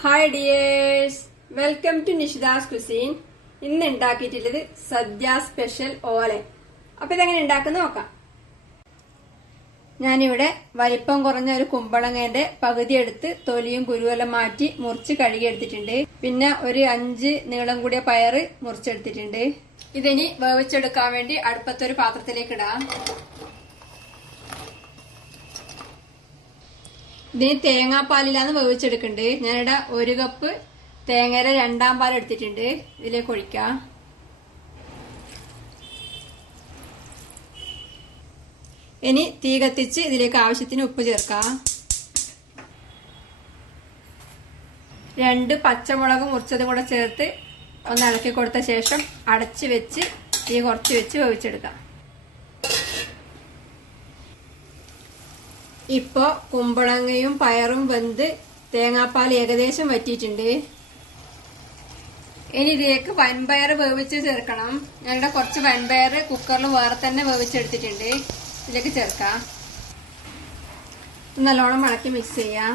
Hi dears, welcome to Nishida's cuisine. ഇന്ന് ഉണ്ടാക്കിയിട്ടുള്ളത് സദ്യ special ഓലൻ. അപ്പൊ ഇതെങ്ങനെ ഉണ്ടാക്കുന്ന നോക്കാം. ഞാനിവിടെ വലിപ്പം കുറഞ്ഞ ഒരു കുമ്പളങ്ങന്റെ പകുതി എടുത്ത് തൊലിയും കുരുവെല്ലാം മാറ്റി മുറിച്ച് കഴുകി എടുത്തിട്ടുണ്ട്. പിന്നെ ഒരു 5 നീളം കൂടിയ പയറ് മുറിച്ചെടുത്തിട്ടുണ്ട്. ഇതിനി വേവിച്ചെടുക്കാൻ വേണ്ടി അടുപ്പത്തൊരു പാത്രത്തിലേക്ക് ഇടാം. ഇതിന് തേങ്ങാപ്പാലിലാണ് വേവിച്ചെടുക്കണ്ട്. ഞാനിവിടെ 1 കപ്പ് തേങ്ങയുടെ 2/2 പാൽ എടുത്തിട്ടുണ്ട്. ഇതിലേക്ക് ഒഴിക്കാം. ഇനി തീ കത്തിച്ച് ഇതിലേക്ക് ആവശ്യത്തിന് ഉപ്പ് ചേർക്കാം. 2 പച്ചമുളക് മുറിച്ചതും കൂടെ ചേർത്ത് ഒന്ന് ഇളക്കി കൊടുത്ത ശേഷം അടച്ച് വെച്ച് തീ കുറച്ച് വെച്ച് വേവിച്ചെടുക്കാം. ഇപ്പൊ കുമ്പളങ്ങയും പയറും വെന്ത് തേങ്ങാപ്പാൽ ഏകദേശം വറ്റിയിട്ടുണ്ട്. ഇനി ഇതിലേക്ക് വൻപയർ വേവിച്ച് ചേർക്കണം. ഞാനിവിടെ കുറച്ച് വൻപയർ കുക്കറിൽ വേറെ തന്നെ വേവിച്ചെടുത്തിട്ടുണ്ട്. ഇതിലേക്ക് ചേർക്കാം. നല്ലോണം ഇളക്കി മിക്സ് ചെയ്യാം.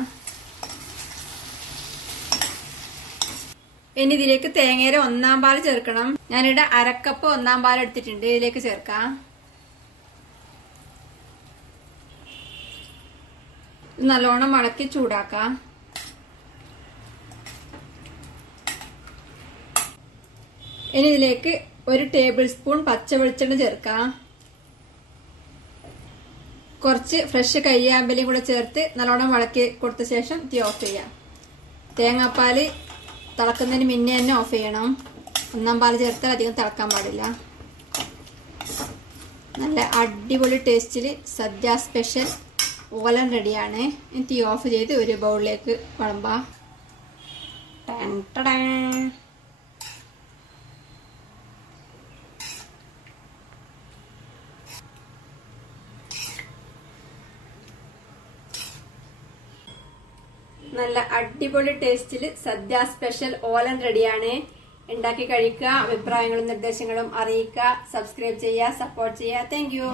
ഇനി ഇതിലേക്ക് തേങ്ങയുടെ 1/4 പാൽ ചേർക്കണം. ഞാനിവിടെ 1/2 കപ്പ് 1/4 പാൽ എടുത്തിട്ടുണ്ട്. ഇതിലേക്ക് ചേർക്കാം. നല്ലോണം ഇളക്കി ചൂടാക്കാം. ഇനി ഇതിലേക്ക് 1 ടേബിൾ സ്പൂൺ പച്ച വെളിച്ചെണ്ണ ചേർക്കാം. കുറച്ച് ഫ്രഷ് കരിയാമ്പലയും കൂടെ ചേർത്ത് നല്ലോണം ഇളക്കി കൊടുത്ത ശേഷം തീ ഓഫ് ചെയ്യാം. തേങ്ങാപ്പാല് തിളക്കുന്നതിന് മുന്നേ തന്നെ ഓഫ് ചെയ്യണം. 1/4 പാൽ ചേർത്താൽ അധികം തിളക്കാൻ പാടില്ല. നല്ല അടിപൊളി ടേസ്റ്റില് സദ്യ സ്പെഷ്യൽ ഓലൻ റെഡിയാണ്. തീ ഓഫ് ചെയ്ത് ഒരു ബൗളിലേക്ക് വിളമ്പാം. നല്ല അടിപൊളി ടേസ്റ്റില് സദ്യ സ്പെഷ്യൽ ഓലൻ റെഡിയാണ്. ഉണ്ടാക്കി കഴിക്കുക. അഭിപ്രായങ്ങളും നിർദ്ദേശങ്ങളും അറിയിക്കുക. സബ്സ്ക്രൈബ് ചെയ്യുക, സപ്പോർട്ട് ചെയ്യുക. Thank you.